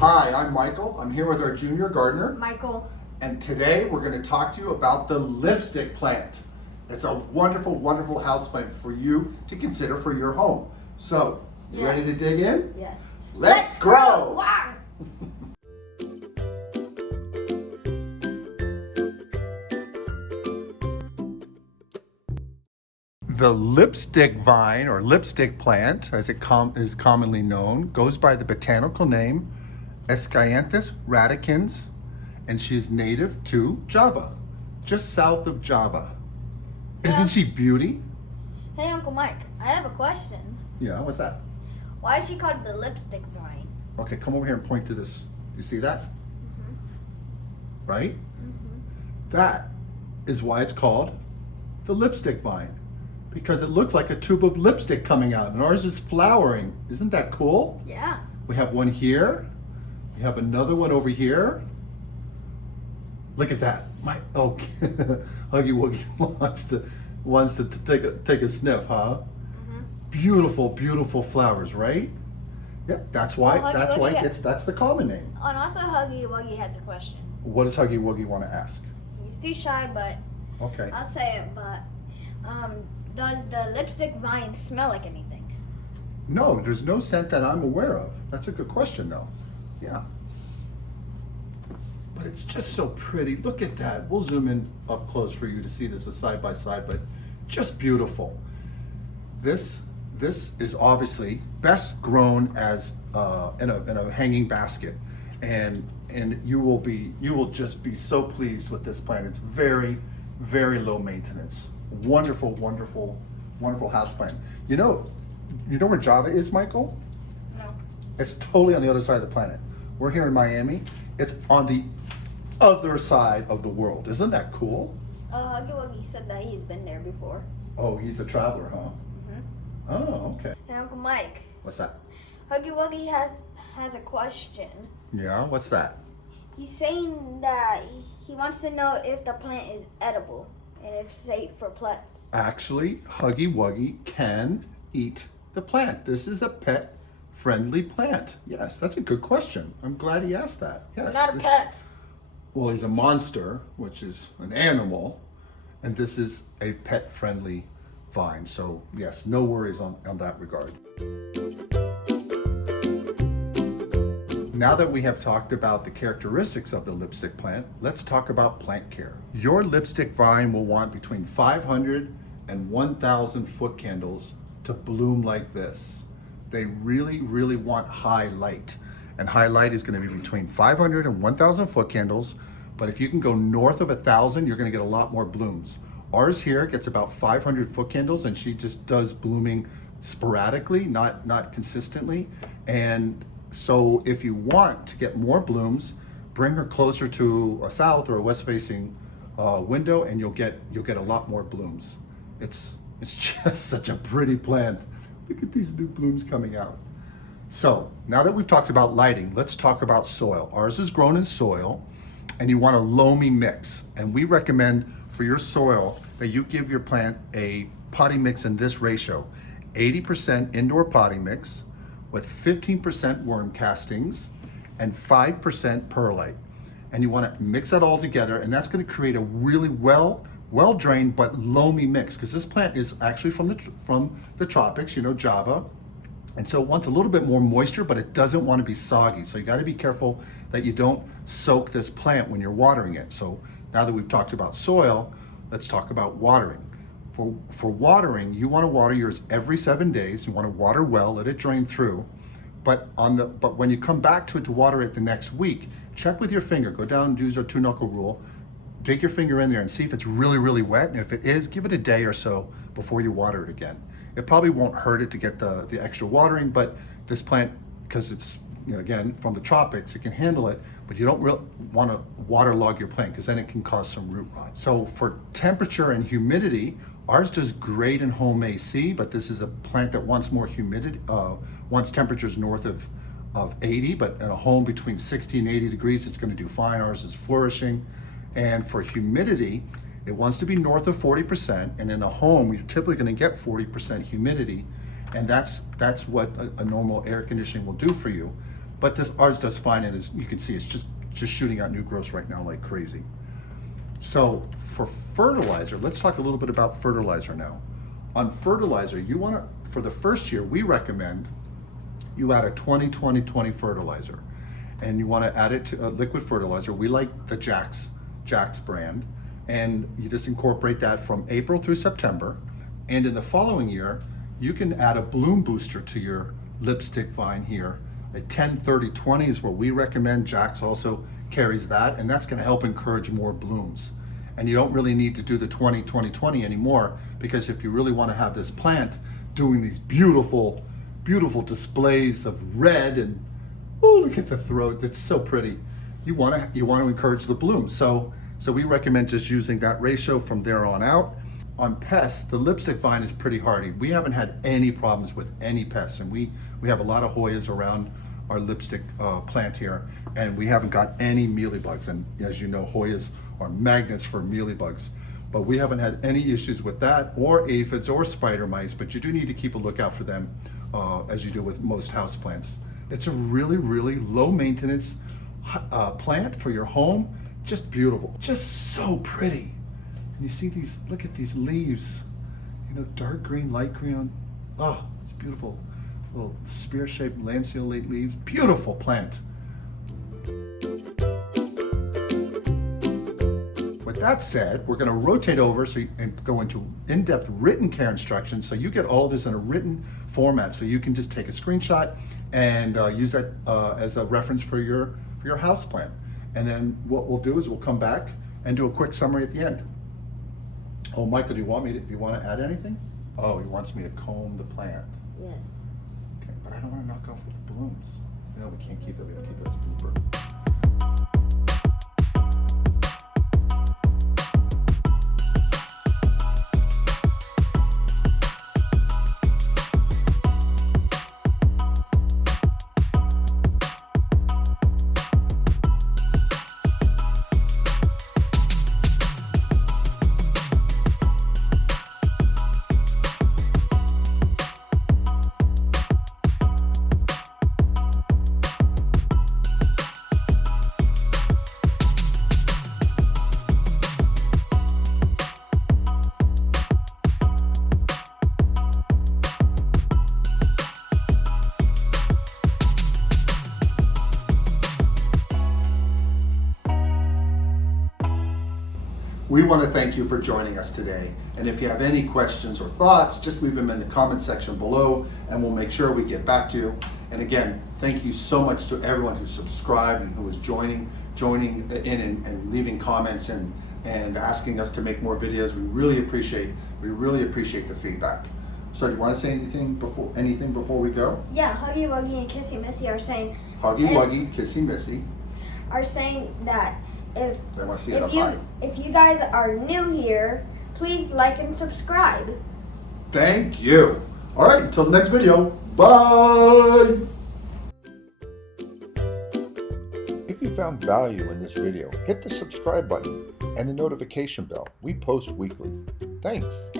Hi, I'm Michael. I'm here with our junior gardener. Michael. And today we're going to talk to you about the lipstick plant. It's a wonderful, wonderful houseplant for you to consider for your home. So, you ready to dig in? Yes. Let's grow! Wow! The lipstick vine or lipstick plant, as it is commonly known, goes by the botanical name xxxx radicans, and she is native to Java, just south of Java. Isn't she beauty? Hey, Uncle Mike, I have a question. Yeah, what's that? Why is she called the lipstick vine? Okay, come over here and point to this. You see that? Right? That is why it's called the lipstick vine, because it looks like a tube of lipstick coming out, and ours is flowering. Isn't that cool? Yeah. We have one here. We have another one over here. Look at that. Huggy Wuggy wants to take a sniff, huh? Beautiful, beautiful flowers, right? Yep, that's why that's the common name. And also Huggy Wuggy has a question. What does Huggy Wuggy want to ask? He's too shy, but Okay. I'll say it, but does the lipstick vine smell like anything? No, there's no scent that I'm aware of. That's a good question though. Yeah. But it's just so pretty. Look at that. We'll zoom in up close for you to see this side by side, but just beautiful. This is obviously best grown as in a hanging basket, and you will just be so pleased with this plant. It's very, very low maintenance. Wonderful, wonderful, wonderful house plant. You know where Java is, Michael? No. It's totally on the other side of the planet. We're here in Miami. It's on the other side of the world. Isn't that cool? Huggy Wuggy said that he's been there before. Oh, he's a traveler, huh? Oh, okay. Hey, Uncle Mike. What's that? Huggy Wuggy has a question. Yeah, what's that? He's saying that he wants to know if the plant is edible and if safe for pets. Actually, Huggy Wuggy can eat the plant. This is a pet-friendly plant. Yes, that's a good question. I'm glad he asked that. Yes. Not a pet. Well, he's a monster, which is an animal, and this is a pet-friendly vine. So yes, no worries on that regard. Now that we have talked about the characteristics of the lipstick plant, let's talk about plant care. Your lipstick vine will want between 500 and 1,000 foot candles to bloom like this. They really, really want high light. And high light is going to be between 500 and 1,000 foot candles. But if you can go north of 1,000, you're going to get a lot more blooms. Ours here gets about 500 foot candles, and she just does blooming sporadically, not consistently. And so if you want to get more blooms, bring her closer to a south or a west facing window, and you'll get a lot more blooms. It's just such a pretty plant. Look at these new blooms coming out. So now that we've talked about lighting, let's talk about soil. Ours is grown in soil, and you want a loamy mix. And we recommend for your soil that you give your plant a potting mix in this ratio: 80% indoor potting mix with 15% worm castings and 5% perlite. And you want to mix that all together, and that's going to create a really well-drained but loamy mix, because this plant is actually from the tropics, Java. And so it wants a little bit more moisture, but it doesn't want to be soggy. So you got to be careful that you don't soak this plant when you're watering it. So now that we've talked about soil, let's talk about watering. For watering, you want to water yours every 7 days. You want to water well, let it drain through. But when you come back to it to water it the next week, check with your finger. Go down and use our 2-knuckle rule. Dig your finger in there and see if it's really, really wet. And if it is, give it a day or so before you water it again. It probably won't hurt it to get the extra watering, but this plant, because it's again from the tropics, it can handle it, but you don't really want to waterlog your plant, because then it can cause some root rot. So for temperature and humidity, ours does great in home AC, but this is a plant that wants more humidity, wants temperatures north of 80, but in a home between 60 and 80 degrees, it's going to do fine. Ours is flourishing. And for humidity, it wants to be north of 40%, and in a home, you're typically going to get 40% humidity, and that's what a normal air conditioning will do for you. But ours does fine, and as you can see, it's just shooting out new growths right now like crazy. So for fertilizer, let's talk a little bit about fertilizer now. On fertilizer, you want to, for the first year, we recommend you add a 20-20-20 fertilizer, and you want to add it to a liquid fertilizer. We like the Jax brand, and you just incorporate that from April through September. And in the following year, you can add a bloom booster to your lipstick vine here. A 10-30-20 is what we recommend. Jax also carries that, and that's going to help encourage more blooms. And you don't really need to do the 20-20-20 anymore, because if you really want to have this plant doing these beautiful, beautiful displays of red, and oh, look at the throat, it's so pretty. You want to encourage the bloom. So we recommend just using that ratio from there on out. On pests, the lipstick vine is pretty hardy. We haven't had any problems with any pests, and we have a lot of Hoyas around our lipstick plant here, and we haven't got any mealybugs. And as you know, Hoyas are magnets for mealybugs, but we haven't had any issues with that, or aphids, or spider mice. But you do need to keep a lookout for them, as you do with most houseplants. It's a really, really low maintenance plant for your home. Just beautiful, just so pretty. And you see these, look at these leaves, you know, dark green, light green. Oh, it's beautiful. Little spear-shaped lanceolate leaves. Beautiful plant. With that said, we're going to rotate over and go into in-depth written care instructions, so you get all of this in a written format, so you can just take a screenshot and use that as a reference for your house plant. And then what we'll do is we'll come back and do a quick summary at the end. Oh, Michael, do you want to add anything? Oh, he wants me to comb the plant. Yes. Okay, but I don't want to knock off the blooms. No, we can't keep it. We have to keep it as blooper. We want to thank you for joining us today. And if you have any questions or thoughts, just leave them in the comment section below, and we'll make sure we get back to you. And again, thank you so much to everyone who subscribed and who is joining in and leaving comments and asking us to make more videos. We really appreciate the feedback. So do you want to say anything before we go? Yeah, Huggy Wuggy and Kissy Missy are saying. Huggy Wuggy, Kissy Missy are saying that if you guys are new here, please like and subscribe. Thank you. All right, until the next video. Bye. If you found value in this video, hit the subscribe button and the notification bell. We post weekly. Thanks.